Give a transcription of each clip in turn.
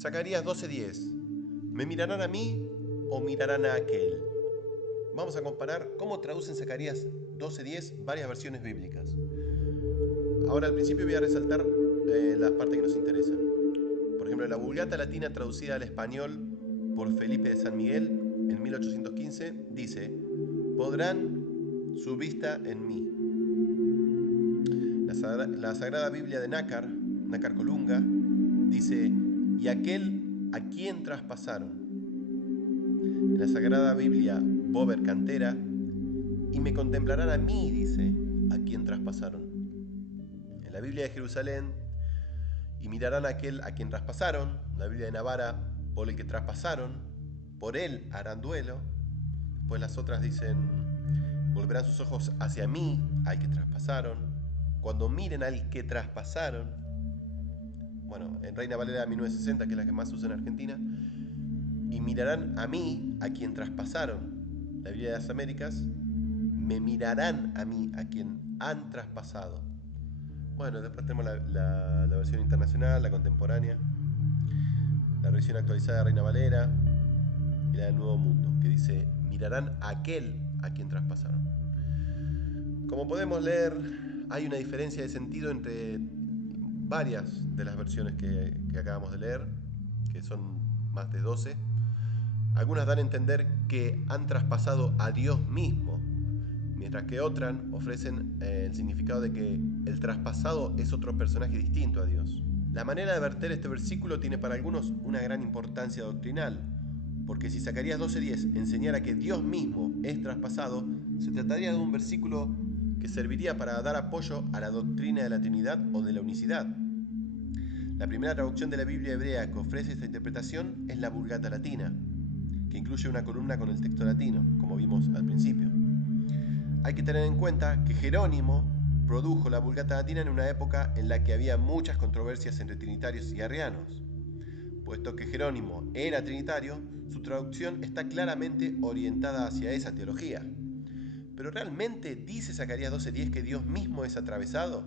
Zacarías 12:10. ¿Me mirarán a mí o mirarán a aquel? Vamos a comparar cómo traducen Zacarías 12:10 varias versiones bíblicas. Ahora al principio voy a resaltar las partes que nos interesan. Por ejemplo, la Vulgata Latina traducida al español por Felipe de San Miguel en 1815 dice: podrán su vista en mí. La Sagrada Biblia de Nácar Colunga, dice: y aquel a quien traspasaron. En la Sagrada Biblia Bober Cantera, y me contemplarán a mí, dice, a quien traspasaron. En la Biblia de Jerusalén, y mirarán a aquel a quien traspasaron. La Biblia de Navarra, por el que traspasaron, por él harán duelo. Pues las otras dicen: volverán sus ojos hacia mí, al que traspasaron. Cuando miren al que traspasaron. Bueno, en Reina Valera 1960, que es la que más se usa en Argentina. Y mirarán a mí, a quien traspasaron. La Biblia de las Américas: me mirarán a mí, a quien han traspasado. Bueno, después tenemos la versión internacional, la contemporánea, la revisión actualizada de Reina Valera y la del Nuevo Mundo, que dice: mirarán a aquel a quien traspasaron. Como podemos leer, hay una diferencia de sentido entre varias de las versiones que acabamos de leer, que son más de 12. Algunas dan a entender que han traspasado a Dios mismo, mientras que otras ofrecen el significado de que el traspasado es otro personaje distinto a Dios. La manera de verter este versículo tiene para algunos una gran importancia doctrinal, porque si Zacarías 12:10 enseñara que Dios mismo es traspasado, se trataría de un versículo que serviría para dar apoyo a la doctrina de la Trinidad o de la unicidad. La primera traducción de la Biblia hebrea que ofrece esta interpretación es la Vulgata Latina, que incluye una columna con el texto latino, como vimos al principio. Hay que tener en cuenta que Jerónimo produjo la Vulgata Latina en una época en la que había muchas controversias entre trinitarios y arrianos. Puesto que Jerónimo era trinitario, su traducción está claramente orientada hacia esa teología. ¿Pero realmente dice Zacarías 12:10 que Dios mismo es atravesado?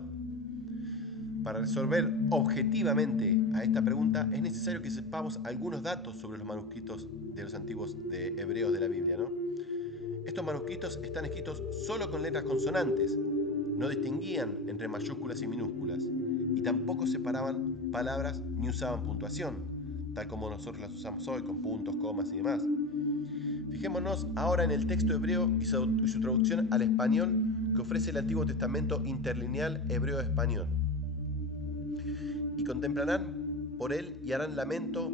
Para resolver objetivamente a esta pregunta es necesario que sepamos algunos datos sobre los manuscritos de los antiguos hebreos de la Biblia, ¿no? Estos manuscritos están escritos solo con letras consonantes, no distinguían entre mayúsculas y minúsculas, y tampoco separaban palabras ni usaban puntuación, tal como nosotros las usamos hoy, con puntos, comas y demás. Fijémonos ahora en el texto hebreo y su traducción al español que ofrece el Antiguo Testamento interlineal hebreo-español. Y contemplarán por él y harán lamento,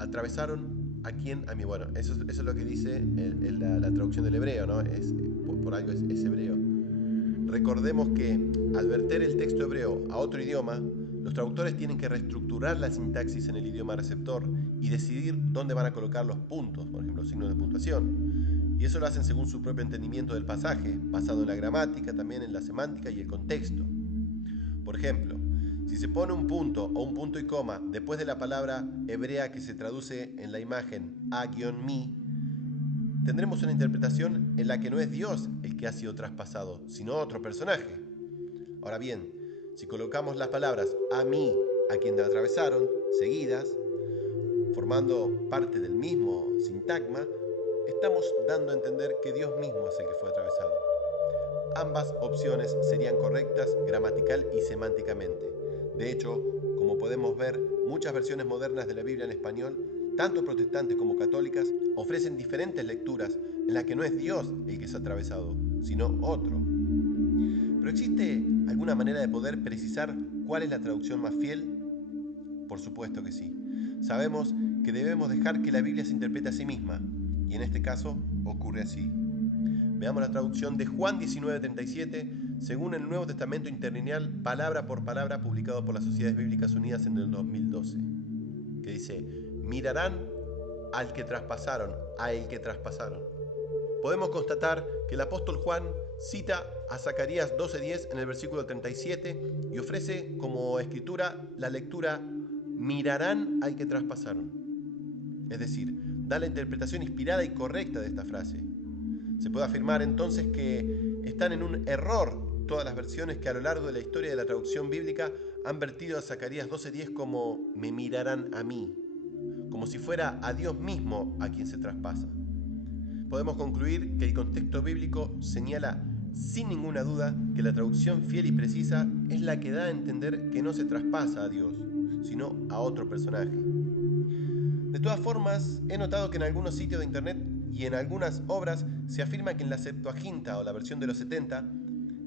atravesaron a quien a mí. Bueno, eso es lo que dice la traducción del hebreo, ¿no? Por algo es hebreo. Recordemos que al verter el texto hebreo a otro idioma, los traductores tienen que reestructurar la sintaxis en el idioma receptor y decidir dónde van a colocar los puntos, por ejemplo, signos de puntuación. Y eso lo hacen según su propio entendimiento del pasaje, basado en la gramática, también en la semántica y el contexto. Por ejemplo, si se pone un punto o un punto y coma después de la palabra hebrea que se traduce en la imagen a-mi, tendremos una interpretación en la que no es Dios el que ha sido traspasado, sino otro personaje. Ahora bien, si colocamos las palabras a mí, a quien atravesaron, seguidas, formando parte del mismo sintagma, estamos dando a entender que Dios mismo es el que fue atravesado. Ambas opciones serían correctas gramatical y semánticamente. De hecho, como podemos ver, muchas versiones modernas de la Biblia en español, tanto protestantes como católicas, ofrecen diferentes lecturas en las que no es Dios el que es atravesado, sino otro. ¿Pero existe alguna manera de poder precisar cuál es la traducción más fiel? Por supuesto que sí. Sabemos que debemos dejar que la Biblia se interprete a sí misma, y en este caso ocurre así. Veamos la traducción de Juan 19:37, según el Nuevo Testamento interlineal, palabra por palabra, publicado por las Sociedades Bíblicas Unidas en el 2012, que dice: mirarán al que traspasaron, a el que traspasaron. Podemos constatar que el apóstol Juan cita a Zacarías 12:10 en el versículo 37 y ofrece como escritura la lectura: mirarán al que traspasaron. Es decir, da la interpretación inspirada y correcta de esta frase. Se puede afirmar entonces que están en un error todas las versiones que a lo largo de la historia de la traducción bíblica han vertido a Zacarías 12:10 como me mirarán a mí. como si fuera a Dios mismo a quien se traspasa. Podemos concluir que el contexto bíblico señala sin ninguna duda que la traducción fiel y precisa es la que da a entender que no se traspasa a Dios, sino a otro personaje. De todas formas, he notado que en algunos sitios de internet y en algunas obras se afirma que en la Septuaginta o la versión de los 70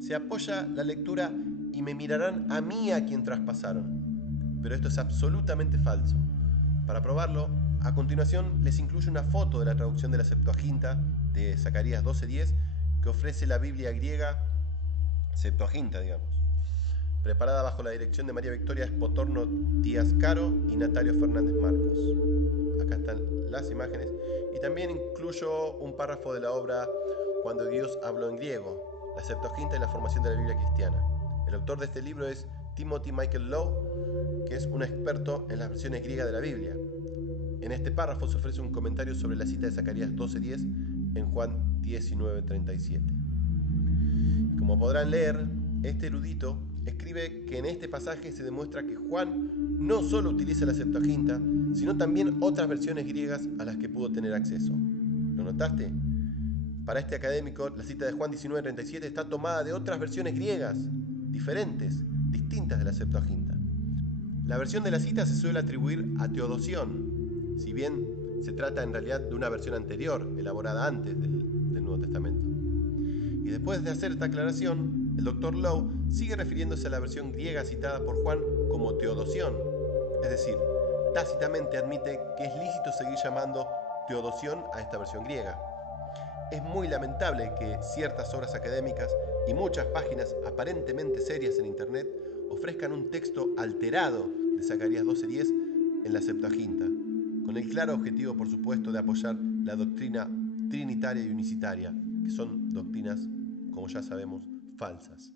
se apoya la lectura y me mirarán a mí a quien traspasaron. Pero esto es absolutamente falso. Para probarlo, a continuación les incluyo una foto de la traducción de la Septuaginta de Zacarías 12:10 que ofrece la Biblia griega Septuaginta, digamos, preparada bajo la dirección de María Victoria Espotorno Díaz Caro y Natalio Fernández Marcos. Acá están las imágenes y también incluyo un párrafo de la obra Cuando Dios habló en griego, la Septuaginta y la formación de la Biblia cristiana. El autor de este libro es Timothy Michael Lowe, que es un experto en las versiones griegas de la Biblia. En este párrafo se ofrece un comentario sobre la cita de Zacarías 12:10 en Juan 19:37. Como podrán leer, este erudito escribe que en este pasaje se demuestra que Juan no solo utiliza la Septuaginta, sino también otras versiones griegas a las que pudo tener acceso. ¿Lo notaste? Para este académico, la cita de Juan 19:37 está tomada de otras versiones griegas, diferentes, distintas de la Septuaginta. La versión de la cita se suele atribuir a Teodosión, si bien se trata en realidad de una versión anterior, elaborada antes del Nuevo Testamento. Y después de hacer esta aclaración, el Dr. Lowe sigue refiriéndose a la versión griega citada por Juan como Teodosión, es decir, tácitamente admite que es lícito seguir llamando Teodosión a esta versión griega. Es muy lamentable que ciertas obras académicas y muchas páginas aparentemente serias en Internet ofrezcan un texto alterado de Zacarías 12:10 en la Septuaginta, con el claro objetivo, por supuesto, de apoyar la doctrina trinitaria y unicitaria, que son doctrinas, como ya sabemos, falsas.